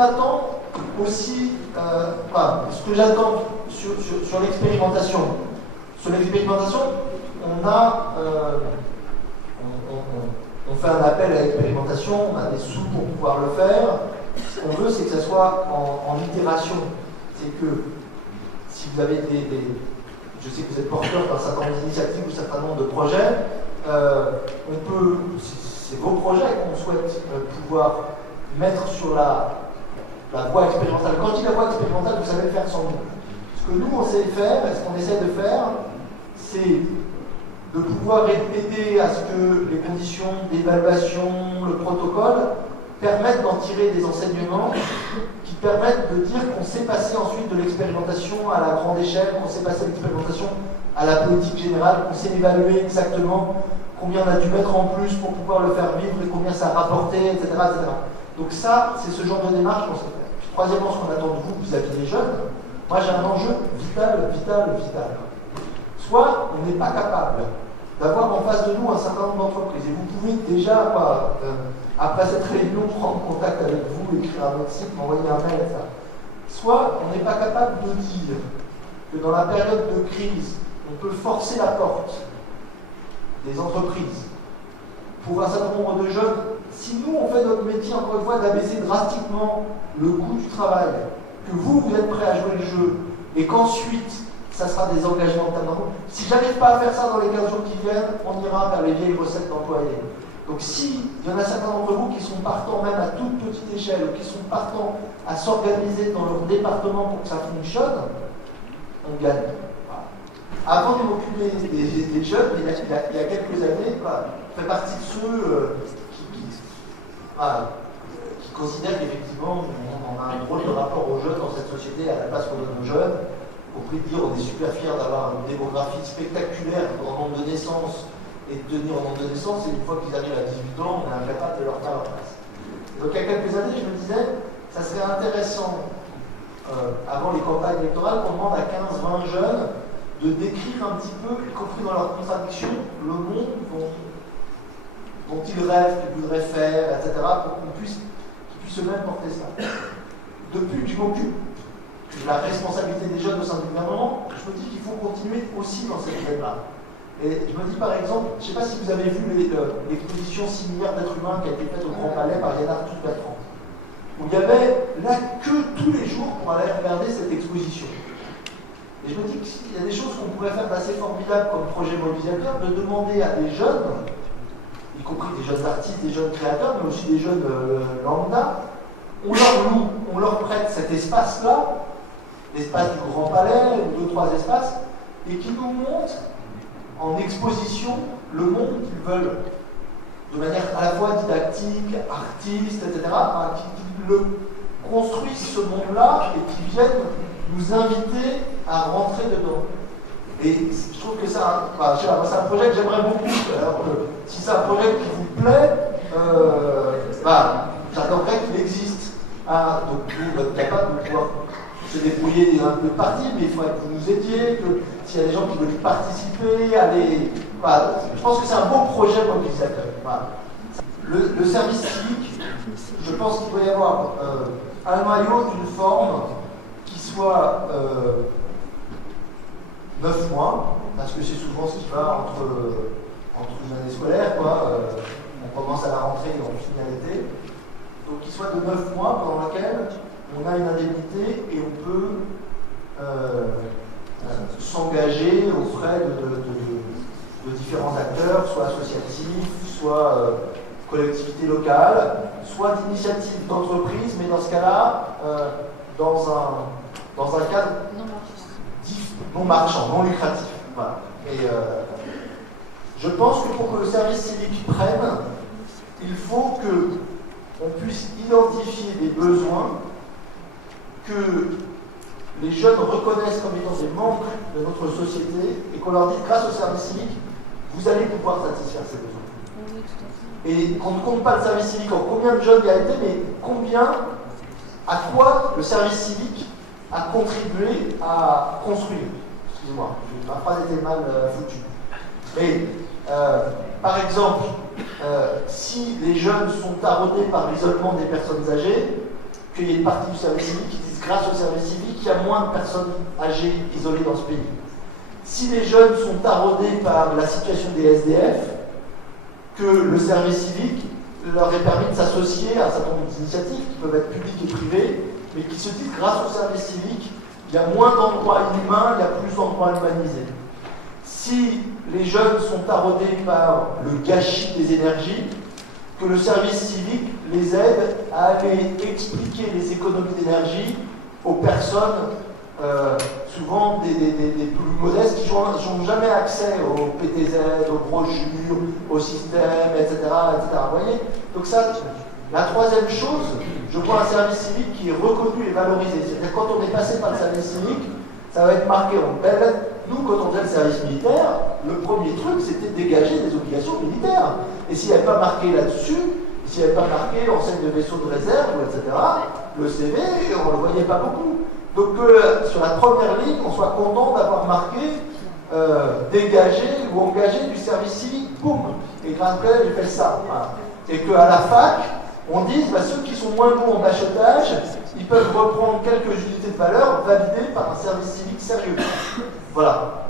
attend aussi, ce que j'attends sur l'expérimentation. Sur l'expérimentation, on fait un appel à l'expérimentation, on a des sous pour pouvoir le faire. Ce qu'on veut, c'est que ça soit en itération. C'est que si vous avez je sais que vous êtes porteur d'un certain nombre d'initiatives ou un certain nombre de projets, c'est vos projets qu'on souhaite pouvoir mettre sur la voie expérimentale. Quand je dis la voie expérimentale, vous savez le faire sans nous. Ce que nous, on sait faire, et ce qu'on essaie de faire, c'est de pouvoir aider à ce que les conditions d'évaluation, le protocole, permettent d'en tirer des enseignements qui permettent de dire qu'on sait passer ensuite de l'expérimentation à la grande échelle, qu'on sait passer de l'expérimentation à la politique générale, qu'on sait évaluer exactement combien on a dû mettre en plus pour pouvoir le faire vivre et combien ça a rapporté, etc. etc. Donc ça, c'est ce genre de démarche qu'on sait faire. Puis, troisièmement, ce qu'on attend de vous vis-à-vis des jeunes, moi j'ai un enjeu vital. Soit on n'est pas capable d'avoir en face de nous un certain nombre d'entreprises, et vous pouvez déjà, après cette réunion, prendre contact avec vous, écrire à notre site, m'envoyer un mail, etc. Soit on n'est pas capable de dire que dans la période de crise, on peut forcer la porte des entreprises pour un certain nombre de jeunes. Si nous, on fait notre métier, encore une fois, d'abaisser drastiquement le coût du travail, que vous êtes prêts à jouer le jeu, et qu'ensuite, ça sera des engagements de talent. Si j'arrive pas à faire ça dans les 15 jours qui viennent, on ira vers les vieilles recettes d'employés. Donc si il y en a certains d'entre vous qui sont partants même à toute petite échelle, ou qui sont partants à s'organiser dans leur département pour que ça fonctionne, on gagne. Avant de m'occuper des jeunes, il y a quelques années, je fais partie de ceux qui considèrent qu'effectivement on a un drôle de rapport aux jeunes dans cette société, à la place qu'on donne aux jeunes. Au prix de dire on est super fiers d'avoir une démographie spectaculaire en nombre de naissances et de tenir en nombre de naissances, et une fois qu'ils arrivent à 18 ans, on est incapable de leur faire leur place. Donc il y a quelques années, je me disais, ça serait intéressant, avant les campagnes électorales, qu'on demande à 15-20 jeunes de décrire un petit peu, y compris dans leurs contradictions, le monde dont ils rêvent, qu'ils voudraient faire, etc., pour qu'ils puissent eux-mêmes porter ça. Depuis que je m'occupe de la responsabilité des jeunes au sein du gouvernement, je me dis qu'il faut continuer aussi dans cette veine-là. Et je me dis par exemple, je ne sais pas si vous avez vu l'exposition similaire d'êtres humains qui a été faite au Grand Palais par Yann Arthus Bertrand, où il y avait la queue tous les jours pour aller regarder cette exposition. Et je me dis qu'il y a des choses qu'on pourrait faire d'assez formidables comme projet mobilisateur, de demander à des jeunes, y compris des jeunes artistes, des jeunes créateurs, mais aussi des jeunes lambda, on leur loue, on leur prête cet espace-là, l'espace du Grand Palais, ou 2-3 espaces, et qui nous montrent en exposition le monde qu'ils veulent, de manière à la fois didactique, artiste, etc., qui le construisent ce monde-là et qui viennent nous inviter à rentrer dedans. Et je trouve que c'est un projet que j'aimerais beaucoup. Alors que si c'est un projet qui vous plaît, j'attendrai qu'il existe. Donc vous êtes capable de pouvoir se débrouiller un peu de partie, mais il faudrait que vous nous aidiez, que s'il y a des gens qui veulent y participer, aller. Je pense que c'est un beau projet mobilisateur. Le service civique, je pense qu'il doit y avoir un noyau d'une forme qui soit 9 mois, parce que c'est souvent ce qui va entre une année scolaire, on commence à la rentrée et on finit à l'été. Donc qu'il soit de 9 mois pendant lequel on a une indemnité et on peut s'engager aux frais de différents acteurs, soit associatifs, soit collectivités locales, soit d'initiatives d'entreprise, mais dans ce cas-là, dans un cadre non marchand, non lucratif. Voilà. Et je pense que pour que le service civique prenne, il faut qu'on puisse identifier des besoins que les jeunes reconnaissent comme étant des manques de notre société et qu'on leur dise, grâce au service civique, vous allez pouvoir satisfaire ces besoins. Et qu'on ne compte pas le service civique en combien de jeunes il y a été, mais à quoi le service civique a contribué à construire. Excusez-moi, ma phrase était mal foutue. Mais, par exemple, si les jeunes sont taraudés par l'isolement des personnes âgées, qu'il y ait une partie du service civique qui dise grâce au service civique, il y a moins de personnes âgées isolées dans ce pays. Si les jeunes sont taraudés par la situation des SDF, que le service civique leur ait permis de s'associer à un certain nombre d'initiatives qui peuvent être publiques et privées, mais qui se disent grâce au service civique, il y a moins d'endroits inhumains, il y a plus d'endroits humanisés. Si les jeunes sont taraudés par le gâchis des énergies, que le service civique les aide à aller expliquer les économies d'énergie aux personnes, souvent des plus modestes, qui n'ont jamais accès au PTZ, aux brochures, au système, etc. Vous voyez? Donc ça, la troisième chose, je vois un service civique qui est reconnu et valorisé. C'est-à-dire quand on est passé par le service civique, ça va être marqué en belle. Nous, quand on faisait le service militaire, le premier truc, c'était de dégager des obligations militaires. Et s'il n'y avait pas marqué là-dessus, s'il n'y avait pas marqué enseigne de vaisseau de réserve, etc., le CV, on ne le voyait pas beaucoup. Donc sur la première ligne, on soit content d'avoir marqué dégager ou engager du service civique, boum. Et grâce à j'ai fait ça. Voilà. Et qu'à la fac, on dise, bah, ceux qui sont moins bons en bachotage, ils peuvent reprendre quelques unités de valeur validées par un service civique sérieux. Voilà.